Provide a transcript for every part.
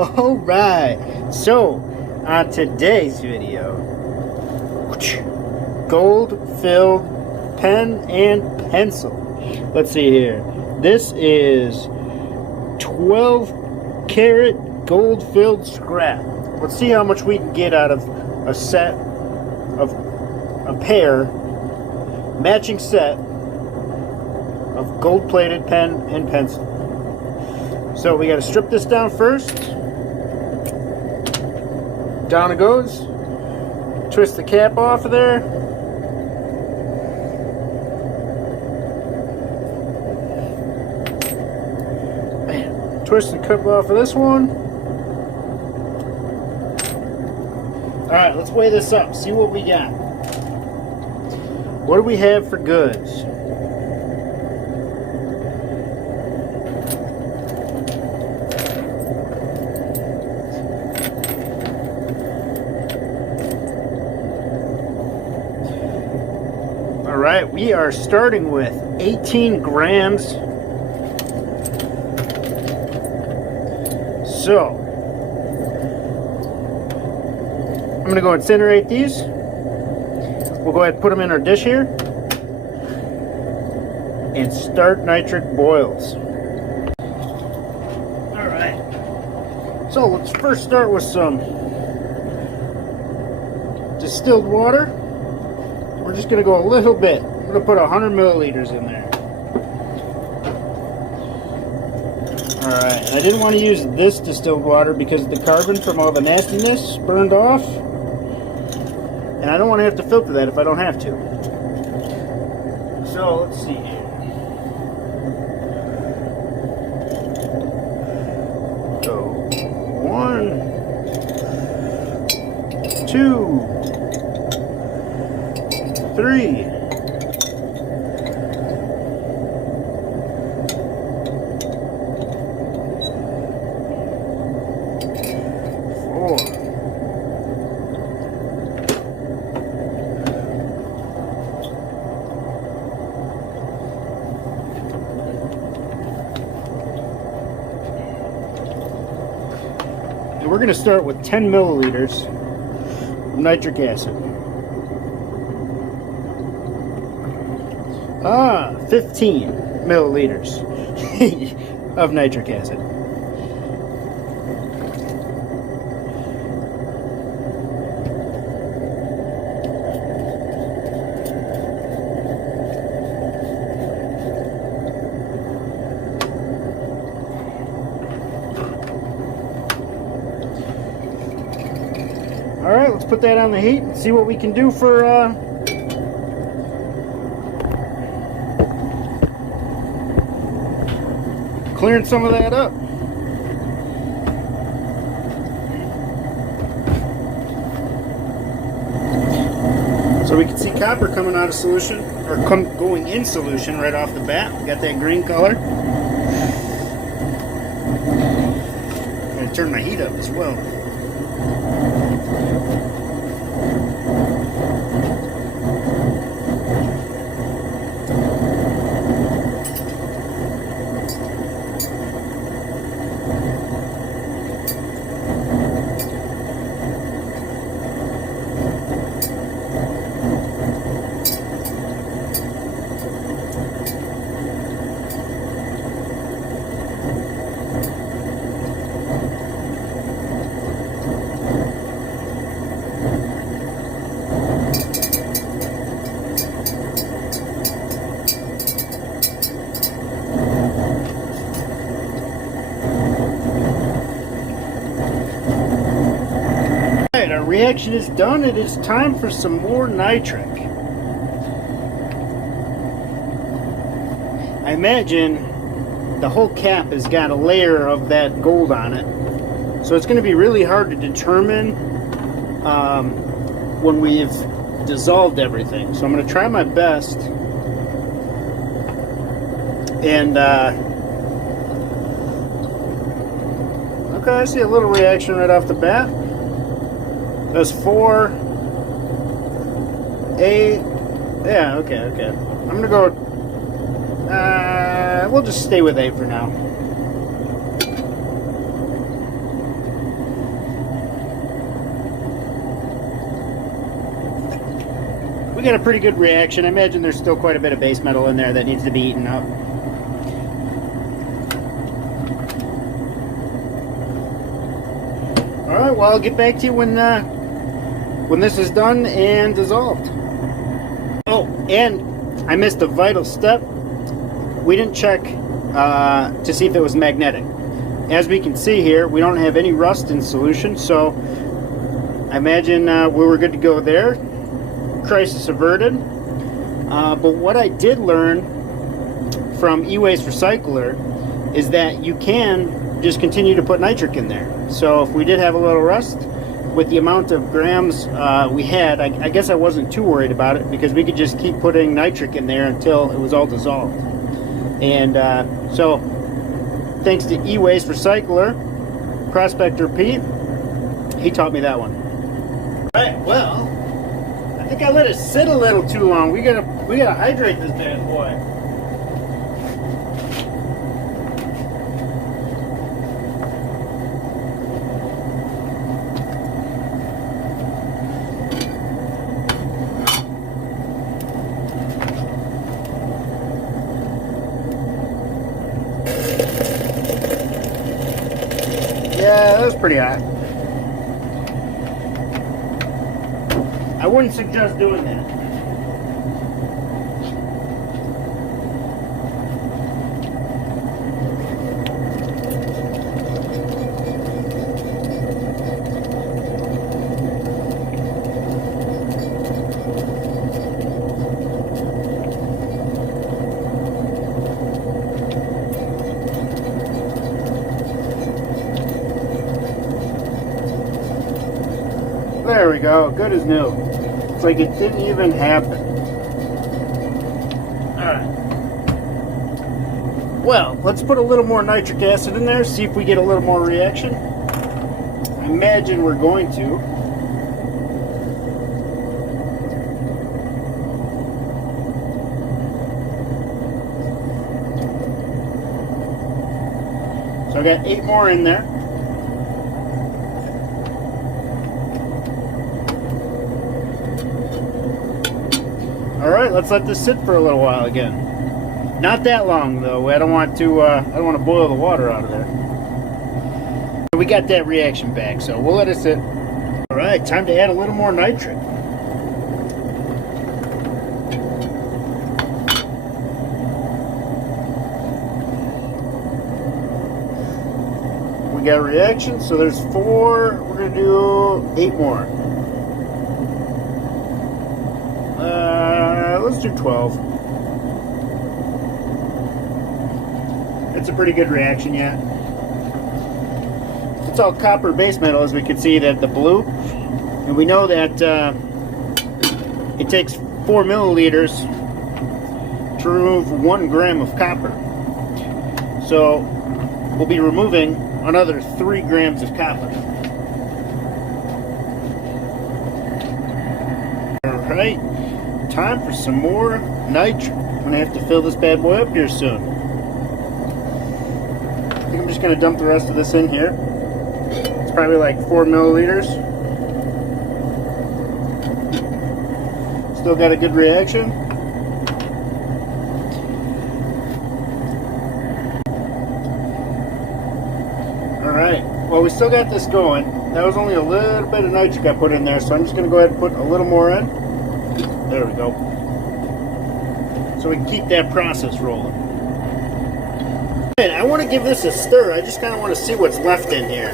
Alright, so on today's video, gold filled pen and pencil. Let's see here. This is 12 karat gold filled scrap. Let's see how much we can get out of a set of a pair, matching set of gold plated pen and pencil. So we got to strip this down first. Down it goes. Twist the cap off of there. Man. Twist the cup off of this one. Alright, let's weigh this up. See what we got. What do we have for goods? Alright, we are starting with 18 grams. So, I'm going to go incinerate these. We'll go ahead and put them in our dish here. And start nitric boils. Alright. So, let's first start with some distilled water. We're just going to go a little bit. I'm going to put 100 milliliters in there. Alright, and I didn't want to use this distilled water because the carbon from all the nastiness burned off. And I don't want to have to filter that if I don't have to. So, let's see here. So, 1, 2, 3, 4, 'We're going to start with 10 milliliters of nitric acid. 15 milliliters of nitric acid. Alright, let's put that on the heat and see what we can do for clearing some of that up. So we can see copper coming out of solution, or going in solution right off the bat. We got that green color. I'm going to turn my heat up as well. Our reaction is done. It is time for some more nitric. I imagine the whole cap has got a layer of that gold on it, so it's going to be really hard to determine when we've dissolved everything. So I'm going to try my best and okay, I see a little reaction right off the bat. That's 4, 8. Yeah, okay. I'm gonna go. We'll just stay with 8 for now. got a pretty good reaction. I imagine there's still quite a bit of base metal in there that needs to be eaten up. Alright, well, I'll get back to you when this is done and dissolved. Oh, and I missed a vital step. We didn't check to see if it was magnetic. As we can see here, we don't have any rust in solution, so I imagine we were good to go there. Crisis averted. But what I did learn from e-waste recycler is that you can just continue to put nitric in there. So if we did have a little rust, with the amount of grams we had, I guess I wasn't too worried about it, because we could just keep putting nitric in there until it was all dissolved. And so thanks to e-waste recycler, Prospector Pete, he taught me that one. All right, well, I think I let it sit a little too long. We gotta hydrate this bad boy. Yeah, that was pretty hot. I wouldn't suggest doing that. There we go, good as new. It's like it didn't even happen. Alright. Well, let's put a little more nitric acid in there, see if we get a little more reaction. I imagine we're going to. So I got 8 more in there. Alright, let's let this sit for a little while again. Not that long though. I don't want to boil the water out of there. We got that reaction back, so we'll let it sit. Alright, time to add a little more nitric. We got a reaction, so there's 4. We're gonna do 8 more. Let's do 12. It's a pretty good reaction, yeah. It's all copper base metal, as we can see that the blue, and we know that it takes 4 milliliters to remove 1 gram of copper. So we'll be removing another 3 grams of copper. All right. Time for some more nitric. I'm gonna have to fill this bad boy up here soon. I think I'm just gonna dump the rest of this in here. It's probably like 4 milliliters. Still got a good reaction. Alright, well, we still got this going. That was only a little bit of nitric I put in there, so I'm just gonna go ahead and put a little more in. There we go. So we can keep that process rolling. And I want to give this a stir. I just kind of want to see what's left in here.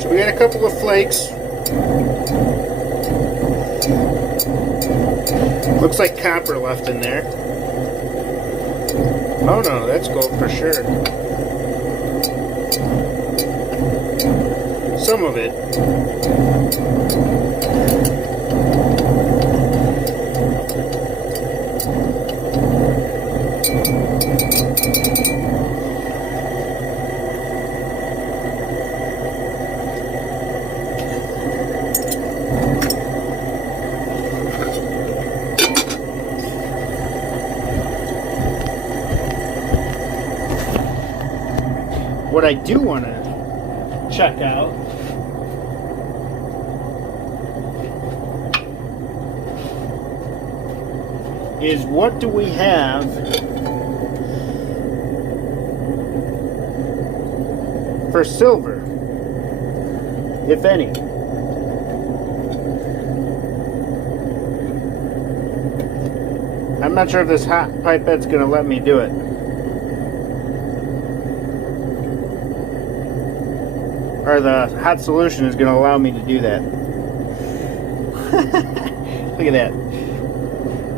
So we got a couple of flakes. Looks like copper left in there. Oh no, that's gold for sure. Some of it. What I do want to check out is what do we have for silver, if any. I'm not sure if this hot pipette's going to let me do it. Or the hot solution is going to allow me to do that. Look at that.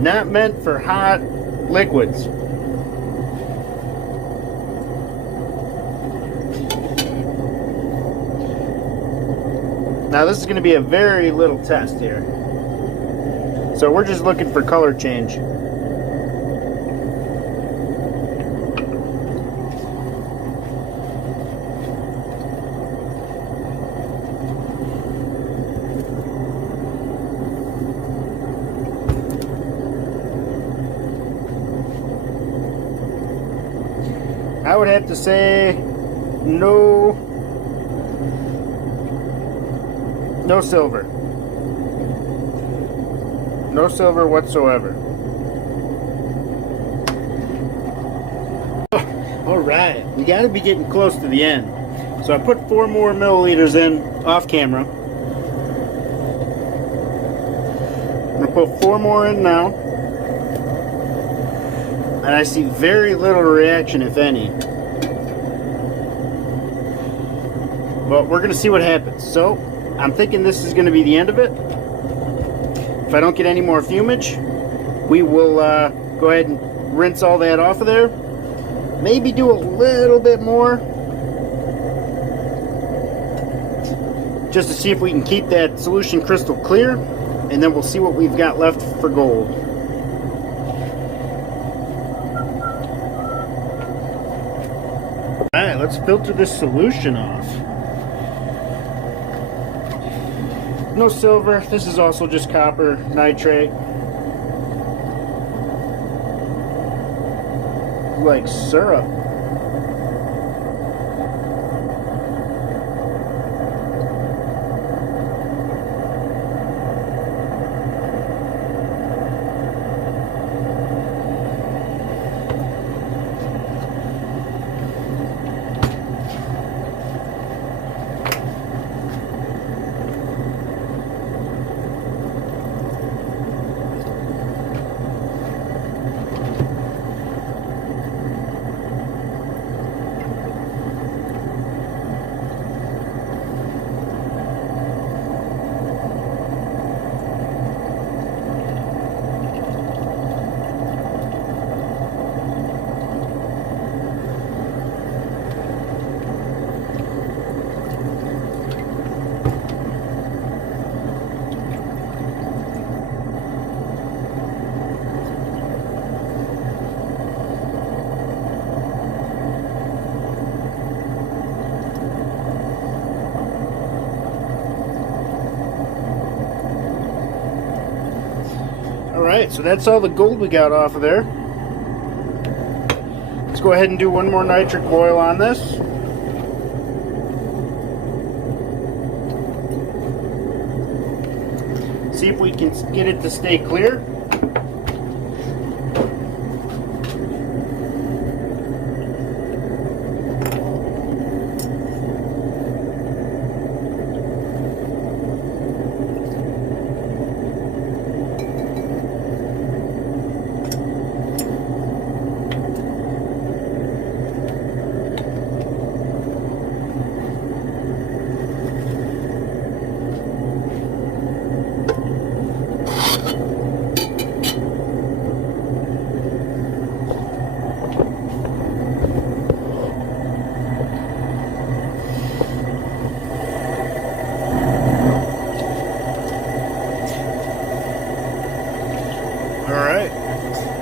Not meant for hot liquids. Now this is going to be a very little test here. So we're just looking for color change. I would have to say no silver. No silver whatsoever. Alright, we got to be getting close to the end. So I put 4 more milliliters in off camera. I'm going to put 4 more in now. And I see very little reaction, if any. But we're going to see what happens. So, I'm thinking this is going to be the end of it. If I don't get any more fumage, we will go ahead and rinse all that off of there. Maybe do a little bit more. Just to see if we can keep that solution crystal clear. And then we'll see what we've got left for gold. Alright, let's filter this solution off. No silver. This is also just copper nitrate. Like syrup. Alright, so that's all the gold we got off of there. Let's go ahead and do one more nitric boil on this. See if we can get it to stay clear.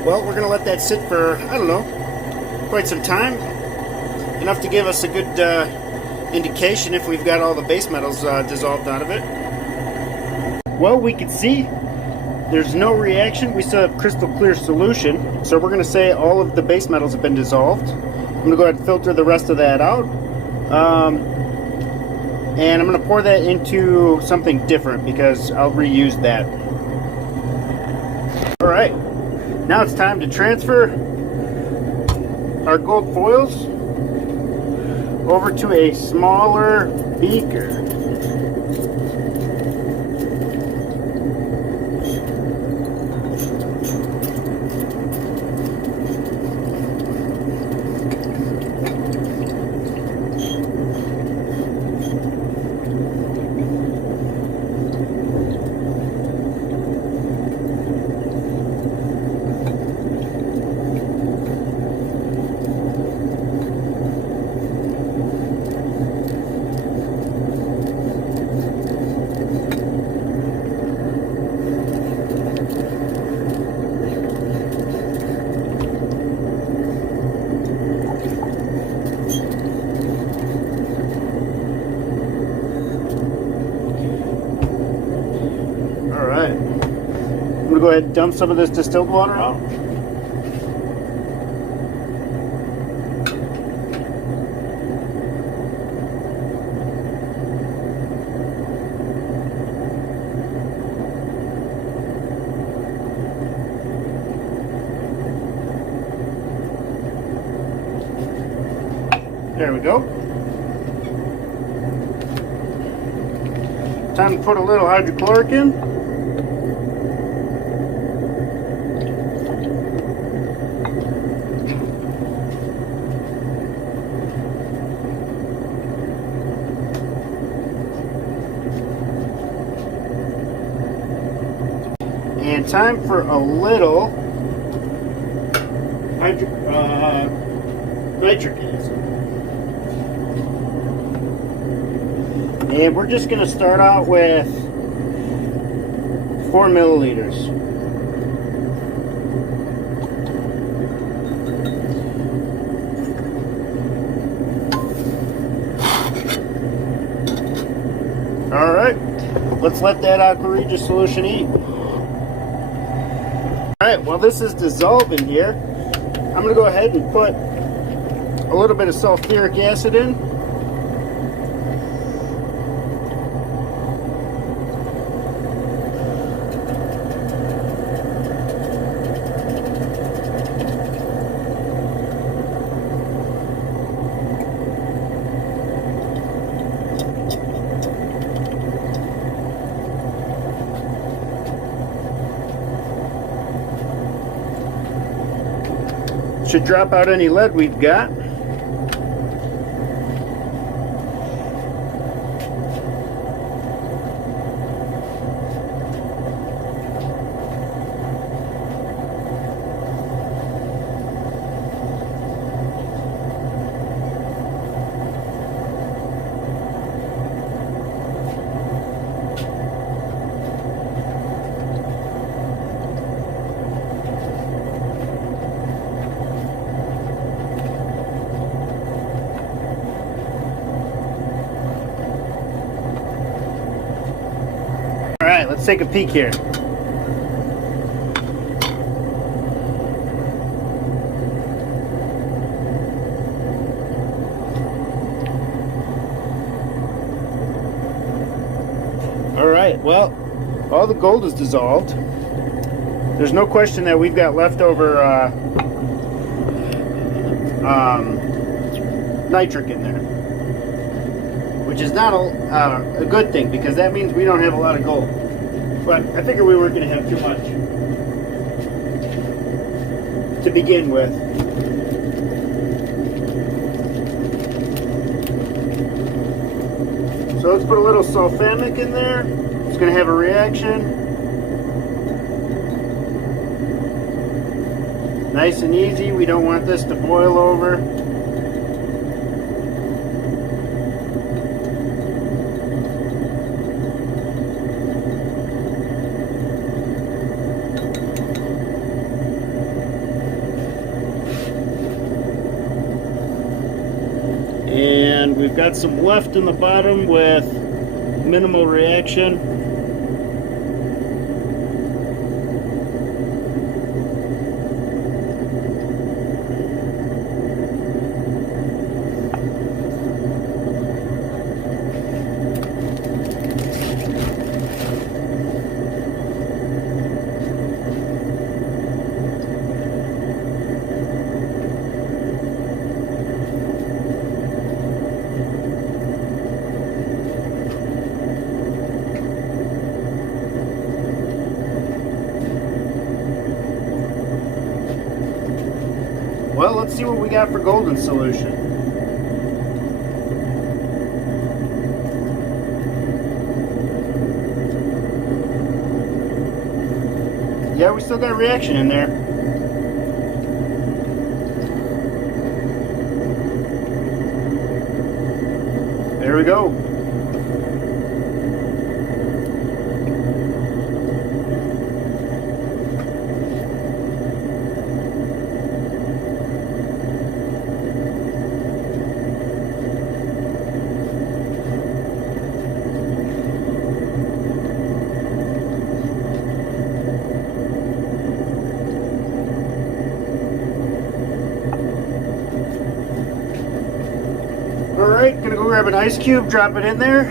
Well, we're going to let that sit for, I don't know, quite some time. Enough to give us a good indication if we've got all the base metals dissolved out of it. Well, we can see there's no reaction. We still have crystal clear solution. So we're going to say all of the base metals have been dissolved. I'm going to go ahead and filter the rest of that out. And I'm going to pour that into something different because I'll reuse that. Alright, now it's time to transfer our gold foils over to a smaller beaker. I'm going to go ahead and dump some of this distilled water out. There we go. Time to put a little hydrochloric in. And time for a little nitric acid. And we're just going to start out with 4 milliliters. All right, let's let that aqua solution eat. Alright, while this is dissolving here, I'm going to go ahead and put a little bit of sulfuric acid in. Should drop out any lead we've got. Alright, let's take a peek here. Alright, well, all the gold is dissolved. There's no question that we've got leftover nitric in there, which is not a good thing because that means we don't have a lot of gold. But I figured we weren't going to have too much to begin with. So let's put a little sulfamic in there. It's going to have a reaction. Nice and easy. We don't want this to boil over. And we've got some left in the bottom with minimal reaction. Well, let's see what we got for golden solution. Yeah, we still got reaction in there. There we go. Alright, gonna go grab an ice cube, drop it in there,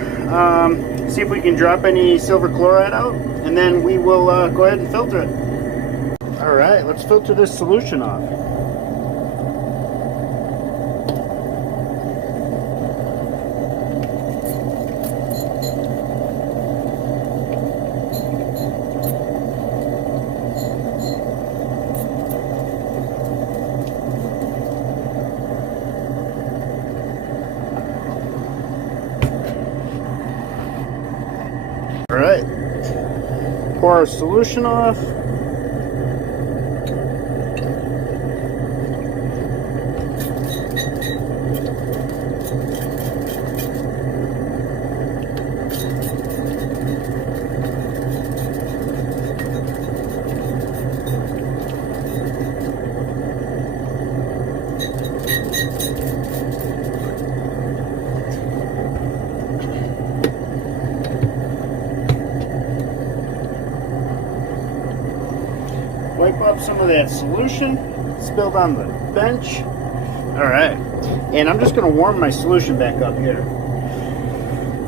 see if we can drop any silver chloride out, and then we will go ahead and filter it. Alright, let's filter this solution off. Alright, pour our solution off. Wipe up some of that solution spilled on the bench. Alright, and I'm just going to warm my solution back up here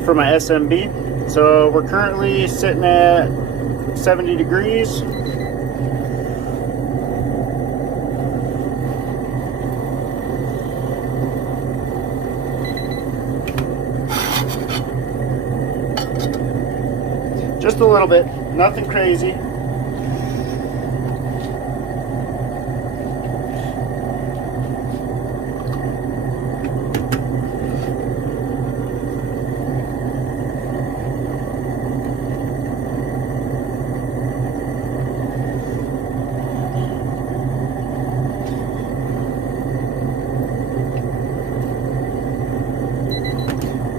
for my SMB. So we're currently sitting at 70 degrees. Just a little bit, nothing crazy.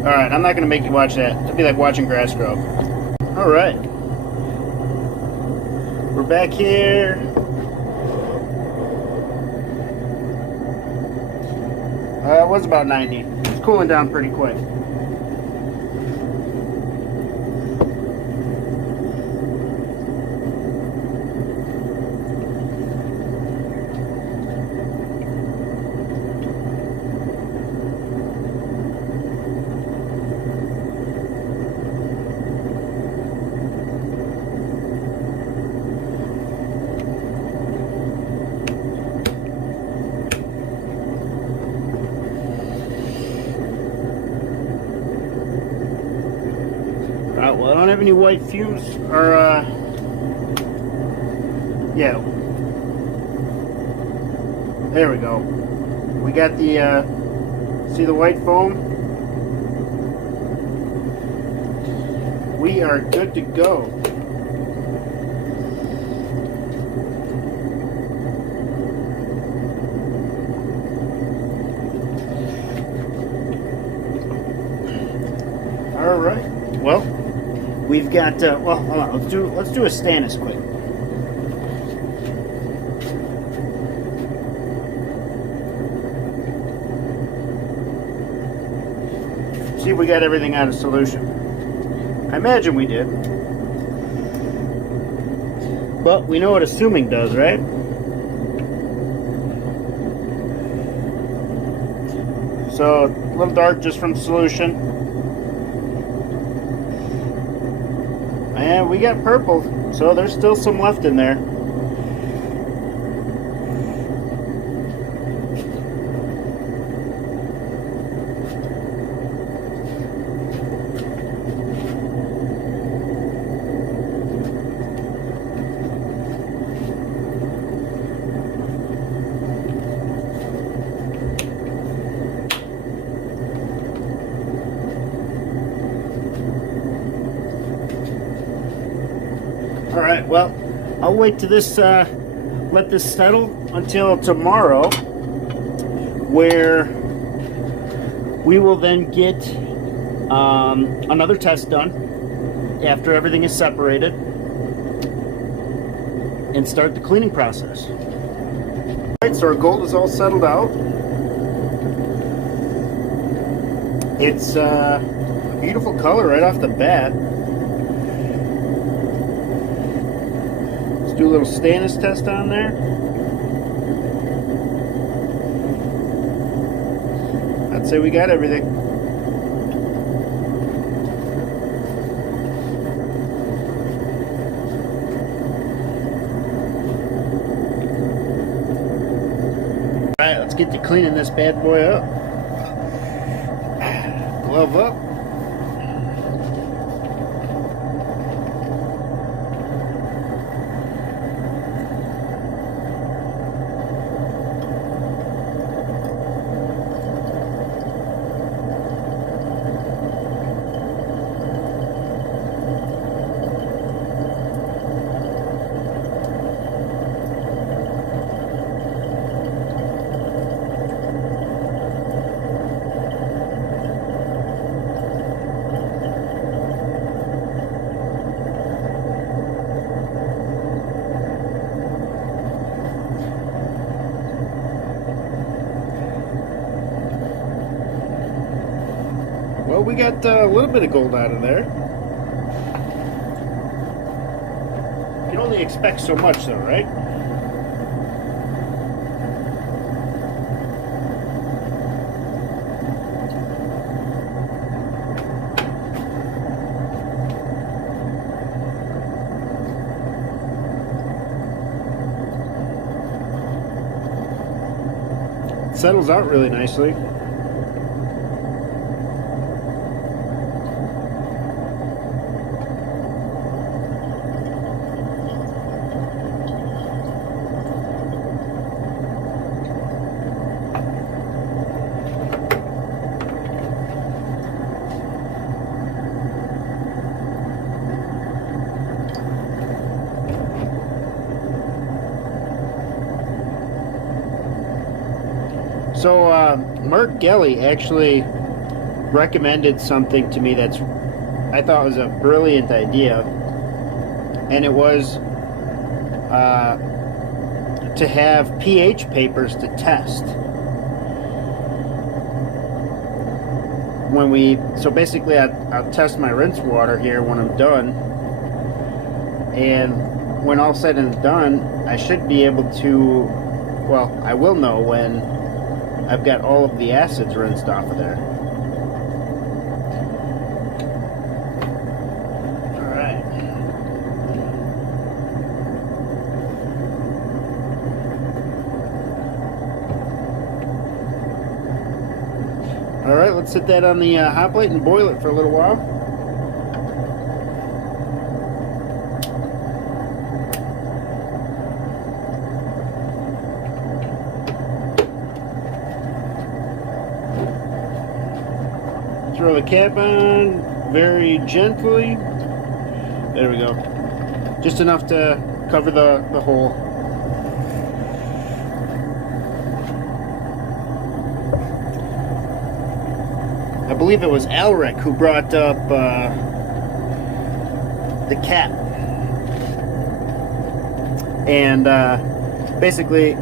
Alright, I'm not going to make you watch that. It'll be like watching grass grow. Alright. We're back here. It was about 90. It's cooling down pretty quick. Well, I don't have any white fumes, or, yeah. There we go. We got the, see the white foam? We are good to go. All right. Well, we've got. Well, hold on. Let's do a Stannis quick. See if we got everything out of solution. I imagine we did, but we know what assuming does, right? So a little dark just from solution. And we got purple, so there's still some left in there. All right, well, I'll wait to this, let this settle until tomorrow, where we will then get another test done after everything is separated and start the cleaning process. All right, so our gold is all settled out. It's a beautiful color right off the bat. Let's do a little stainness test on there. I'd say we got everything. Alright, let's get to cleaning this bad boy up. Glove up. Well, we got a little bit of gold out of there. You can only expect so much though, right? It settles out really nicely. So, Mark Gelly actually recommended something to me that's I thought was a brilliant idea, and it was to have pH papers to test. So basically I'll test my rinse water here when I'm done, and when all said and done, I should be able to, well, I will know when I've got all of the acids rinsed off of there. Alright. Alright, let's set that on the hot plate and boil it for a little while. Throw the cap on very gently. There we go. Just enough to cover the hole. I believe it was Alric who brought up the cap. And basically,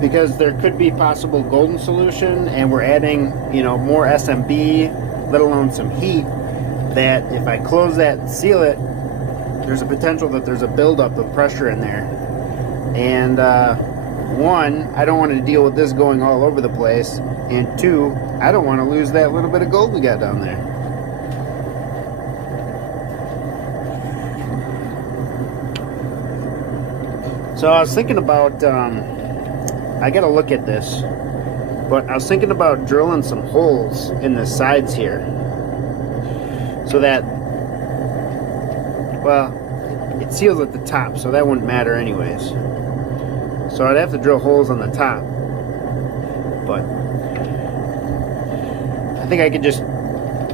because there could be possible golden solution and we're adding, you know, more SMB, let alone some heat, that if I close that and seal it, there's a potential that there's a buildup of pressure in there. And one, I don't want to deal with this going all over the place, and two, I don't want to lose that little bit of gold we got down there. So I was thinking about I gotta look at this, but I was thinking about drilling some holes in the sides here so that, well, it seals at the top, so that wouldn't matter anyways. So I'd have to drill holes on the top, but I think I could just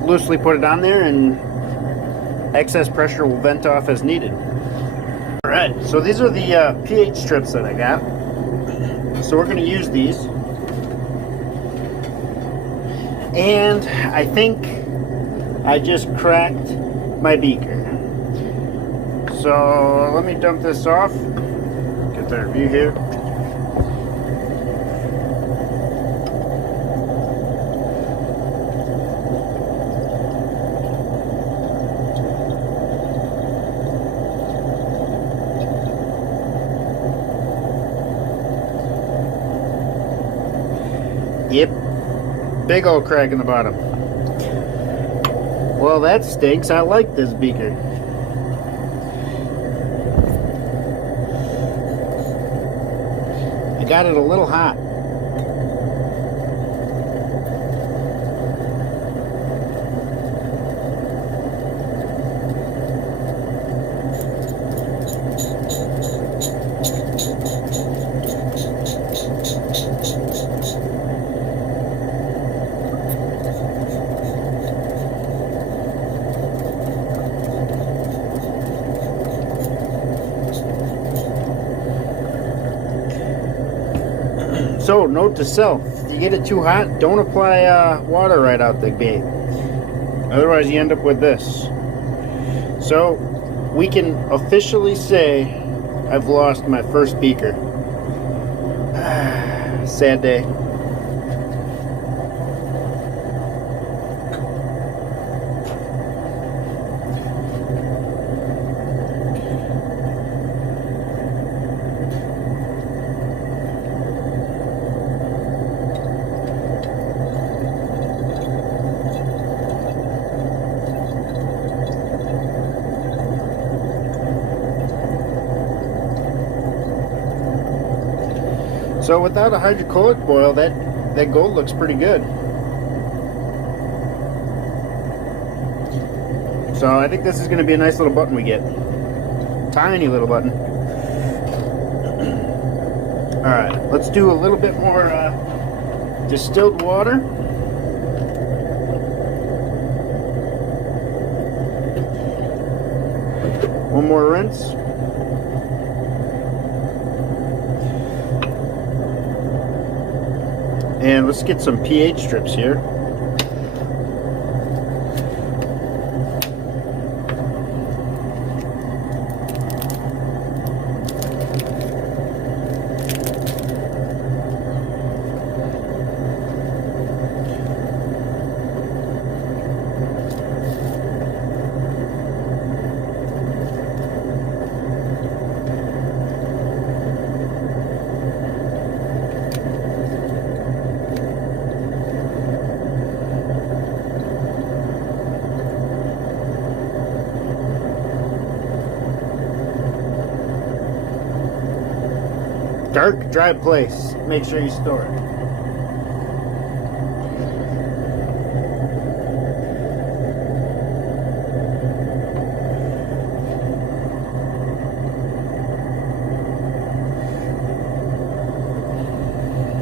loosely put it on there and excess pressure will vent off as needed. Alright, so these are the pH strips that I got. So we're going to use these. And I think I just cracked my beaker. So let me dump this off. Get the review here. Yep, big old crack in the bottom. Well, that stinks. I like this beaker. I got it a little hot. So, note to self, if you get it too hot, don't apply water right out the gate. Otherwise, you end up with this. So, we can officially say I've lost my first beaker. Sad day. So without a hydrochloric boil, that gold looks pretty good. So I think this is going to be a nice little button we get. Tiny little button. Alright, let's do a little bit more distilled water. One more rinse. And let's get some pH strips here. Dark, dry place. Make sure you store it.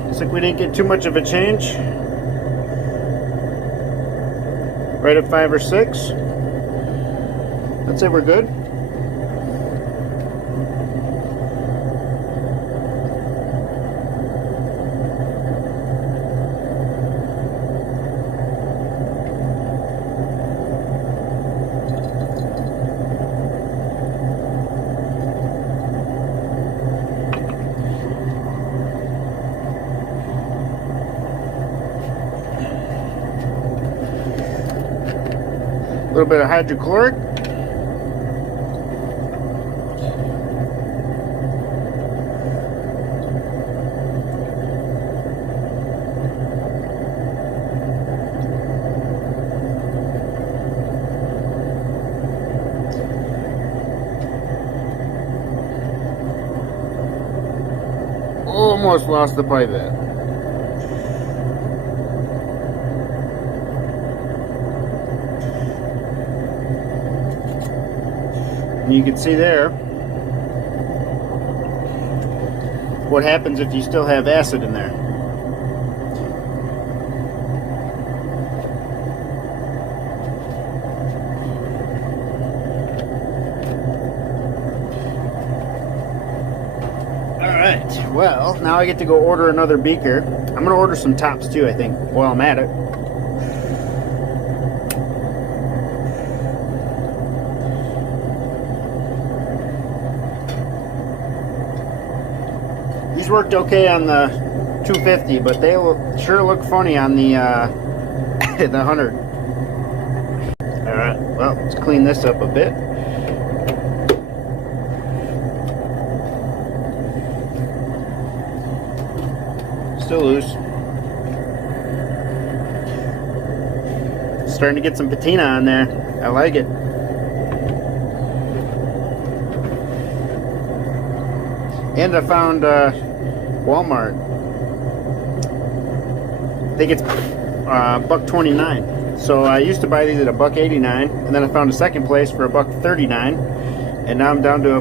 Looks like we didn't get too much of a change. Right at 5 or 6. I'd say we're good. A little bit of hydrochloric. Almost lost the pipette. And you can see there what happens if you still have acid in there. well, now I get to go order another beaker. I'm gonna order some tops too, I think, while I'm at it. These worked okay on the 250, but they sure look funny on the the 100. Alright, well, let's clean this up a bit. Still loose. Starting to get some patina on there. I like it. And I found Walmart. I think it's $1.29. So I used to buy these at $1.89, and then I found a second place for $1.39, and now I'm down to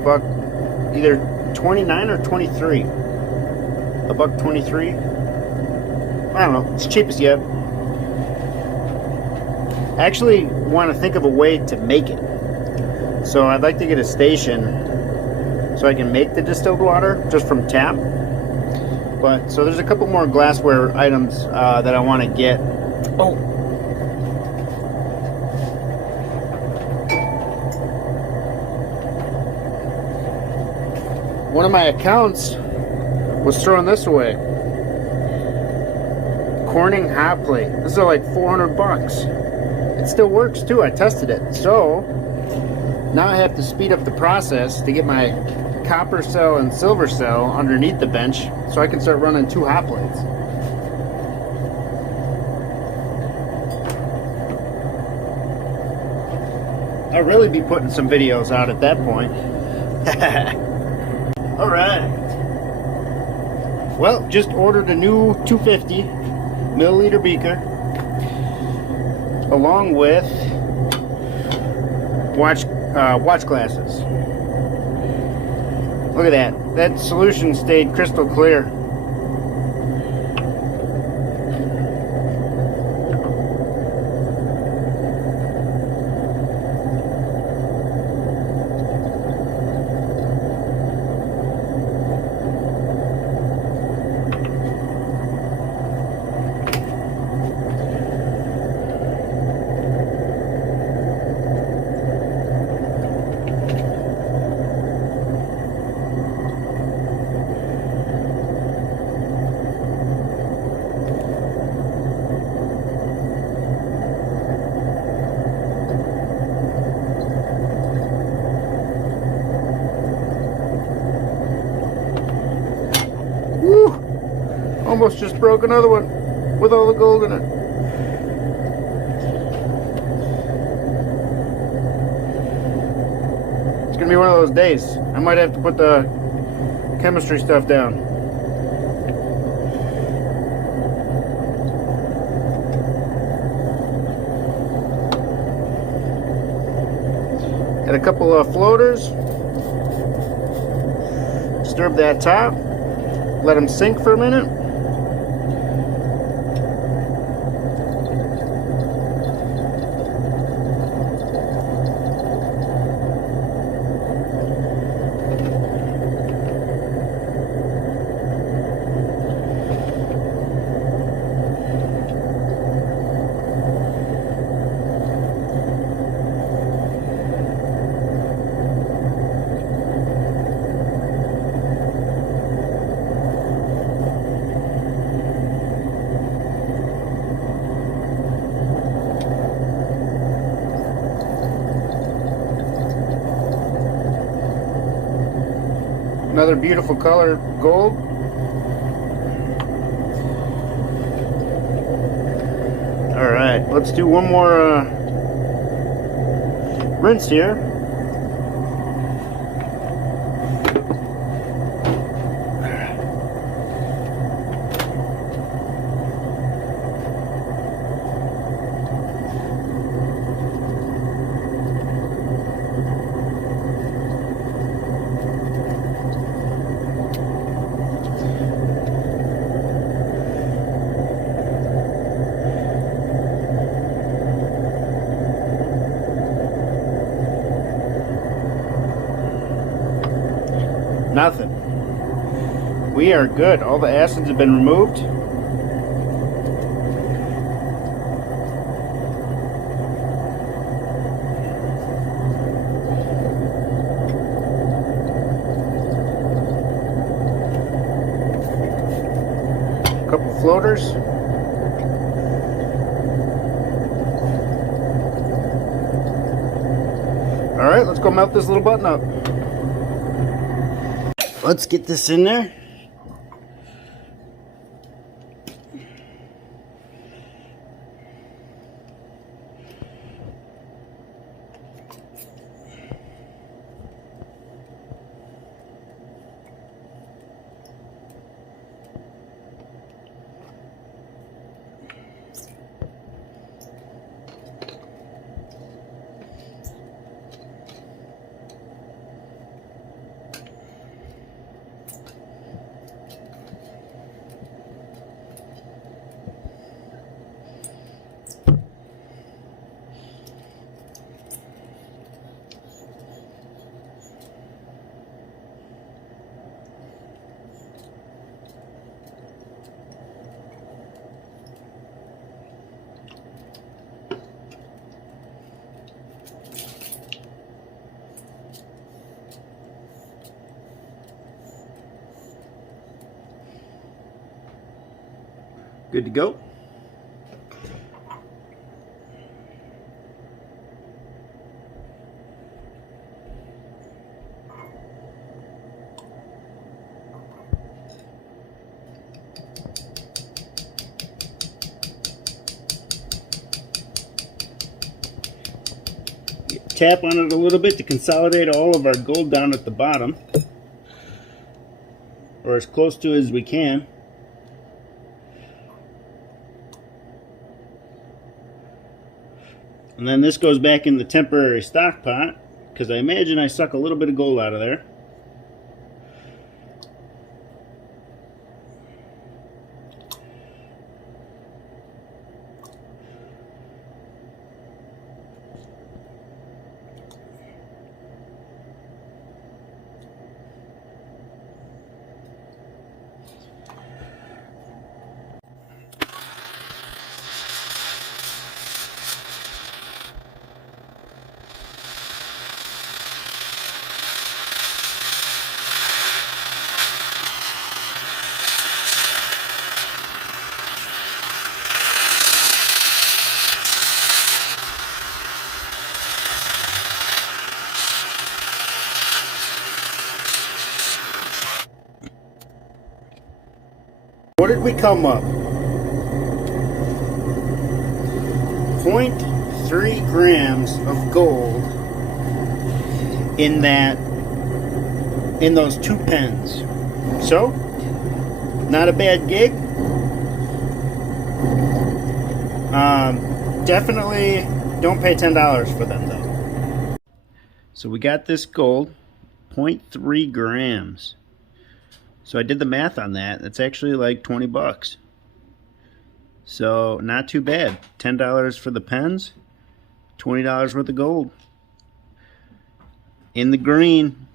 either 29 or 23. $1.23. I don't know. It's cheapest yet. I actually want to think of a way to make it. So I'd like to get a station so I can make the distilled water just from tap. But so there's a couple more glassware items that I want to get. Oh. One of my accounts was throwing this away. Corning hot plate. This is like $400. It still works too. I tested it. So now I have to speed up the process to get my copper cell and silver cell underneath the bench so I can start running 2 hot plates. I'll really be putting some videos out at that point. Alright. Well, just ordered a new 250 milliliter beaker along with watch glasses. Look at that. That solution stayed crystal clear. Almost just broke another one with all the gold in it. It's gonna be one of those days. I might have to put the chemistry stuff down. Got a couple of floaters. Disturb that top. Let them sink for a minute. Another beautiful color, gold. All right, let's do one more rinse here. Nothing. We are good. All the acids have been removed. A couple floaters. All right, let's go melt this little button up. Let's get this in there. Good to go. Tap on it a little bit to consolidate all of our gold down at the bottom, or as close to as we can. And then this goes back in the temporary stock pot, because I imagine I suck a little bit of gold out of there. What did we come up? 0.3 grams of gold in those 2 pens. So, not a bad gig. Definitely don't pay $10 for them though. So we got this gold, 0.3 grams. So I did the math on that. It's actually like 20 bucks. So not too bad. $10 for the pens, $20 worth of gold. In the green.